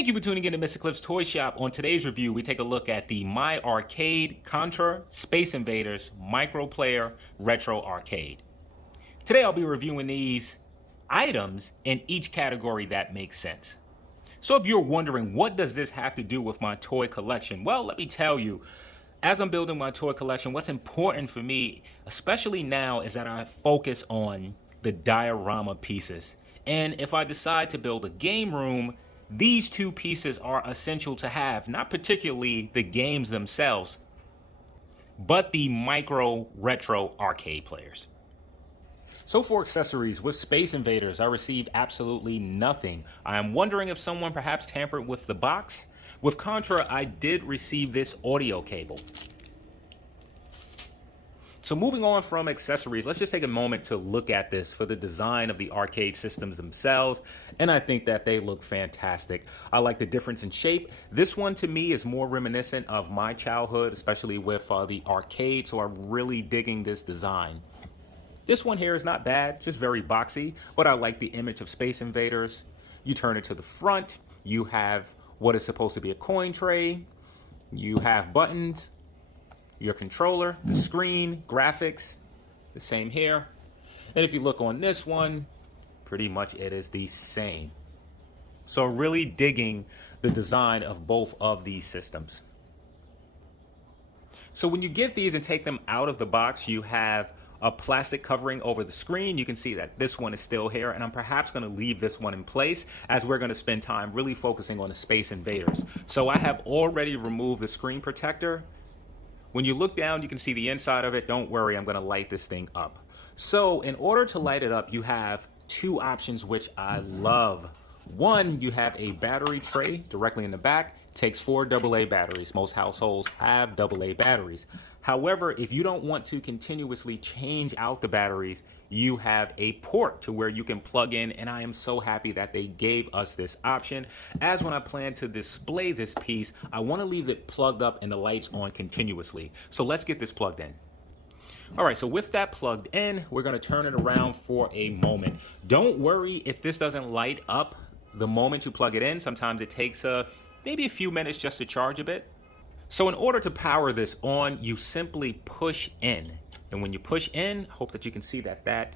Thank you for tuning in to Mr. Cliff's Toy Shop. On today's review, we take a look at the My Arcade Contra Space Invaders Microplayer Retro Arcade. Today I'll be reviewing these items in each category that makes sense. So if you're wondering, what does this have to do with my toy collection? Well, let me tell you, as I'm building my toy collection, what's important for me, especially now, is that I focus on the diorama pieces. And if I decide to build a game room, these two pieces are essential to have, not particularly the games themselves, but the micro retro arcade players. So for accessories, with Space Invaders, I received absolutely nothing. I am wondering if someone perhaps tampered with the box. With Contra, I did receive this audio cable. So moving on from accessories, let's just take a moment to look at this for the design of the arcade systems themselves. And I think that they look fantastic. I like the difference in shape. This one to me is more reminiscent of my childhood, especially with the arcade. So I'm really digging this design. This one here is not bad, just very boxy, but I like the image of Space Invaders. You turn it to the front, you have what is supposed to be a coin tray, you have buttons, your controller, the screen, graphics, the same here. And if you look on this one, pretty much it is the same. So really digging the design of both of these systems. So when you get these and take them out of the box, you have a plastic covering over the screen. You can see that this one is still here, and I'm perhaps going to leave this one in place as we're going to spend time really focusing on the Space Invaders. So I have already removed the screen protector. When you look down, you can see the inside of it. Don't worry, I'm going to light this thing up. So in order to light it up, you have two options, which I love. One, you have a battery tray directly in the back. Takes 4 AA batteries. Most households have AA batteries. However, if you don't want to continuously change out the batteries, you have a port to where you can plug in, and I am so happy that they gave us this option, as when I plan to display this piece, I want to leave it plugged up and the lights on continuously. So let's get this plugged in. All right, so with that plugged in, we're going to turn it around for a moment. Don't worry if this doesn't light up the moment you plug it in. Sometimes it takes maybe a few minutes just to charge a bit. So in order to power this on, you simply push in. And when you push in, hope that you can see that that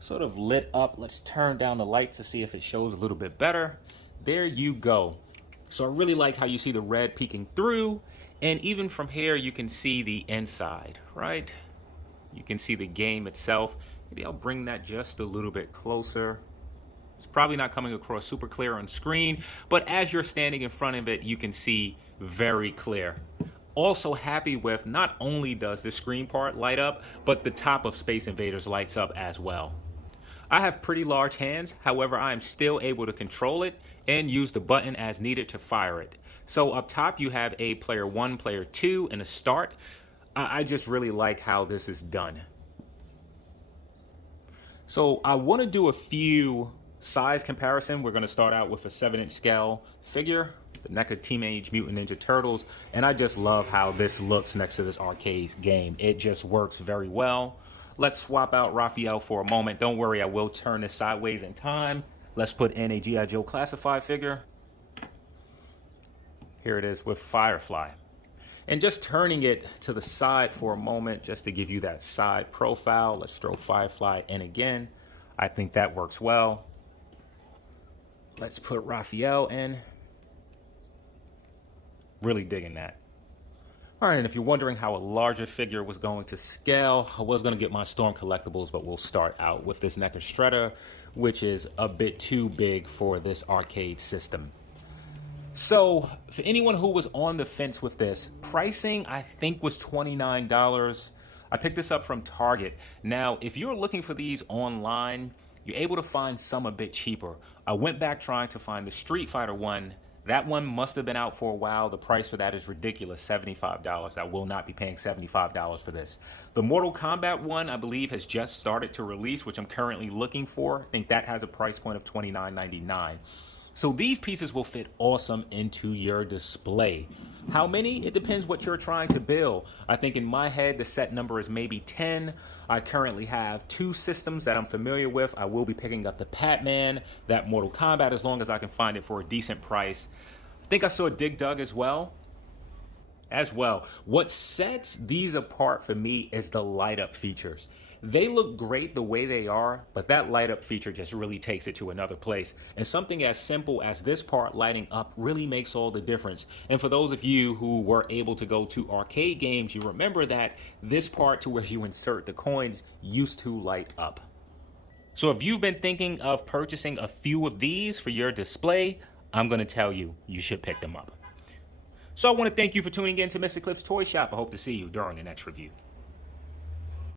sort of lit up. Let's turn down the lights to see if it shows a little bit better. There you go. So I really like how you see the red peeking through. And even from here, you can see the inside, right? You can see the game itself. Maybe I'll bring that just a little bit closer. It's probably not coming across super clear on screen, but as you're standing in front of it, you can see very clear. Also happy with, not only does the screen part light up, but the top of Space Invaders lights up as well. I have pretty large hands, however, I am still able to control it and use the button as needed to fire it. So up top, you have a player 1, player 2, and a start. I just really like how this is done. So I want to do a few size comparison. We're going to start out with a 7-inch scale figure, the Nekker Teenage Mutant Ninja Turtles, and I just love how this looks next to this arcade game. It just works very well. Let's swap out Raphael for a moment. Don't worry, I will turn this sideways in time. Let's put in a G.I. Joe classified figure. Here it is with Firefly. And just turning it to the side for a moment, just to give you that side profile. Let's throw Firefly in again. I think that works well. Let's put Raphael in. Really digging that. All right, and if you're wondering how a larger figure was going to scale, I was going to get my Storm collectibles, but we'll start out with this Nekker Shredder, which is a bit too big for this arcade system. So for anyone who was on the fence with this, pricing I think was $29. I picked this up from Target. Now, if you're looking for these online, you're able to find some a bit cheaper. I went back trying to find the Street Fighter one. That one must have been out for a while. The price for that is ridiculous, $75. I will not be paying $75 for this. The Mortal Kombat one, I believe, has just started to release, which I'm currently looking for. I think that has a price point of $29.99. So these pieces will fit awesome into your display. How many? It depends what you're trying to build. I think in my head, the set number is maybe 10. I currently have 2 systems that I'm familiar with. I will be picking up the Pac-Man, that Mortal Kombat, as long as I can find it for a decent price. I think I saw Dig Dug as well. What sets these apart for me is the light up features. They look great the way they are, but that light up feature just really takes it to another place. And something as simple as this part lighting up really makes all the difference. And for those of you who were able to go to arcade games, you remember that this part to where you insert the coins used to light up. So if you've been thinking of purchasing a few of these for your display, I'm going to tell you, you should pick them up. So I want to thank you for tuning in to Mr. Cliff's Toy Shop. I hope to see you during the next review.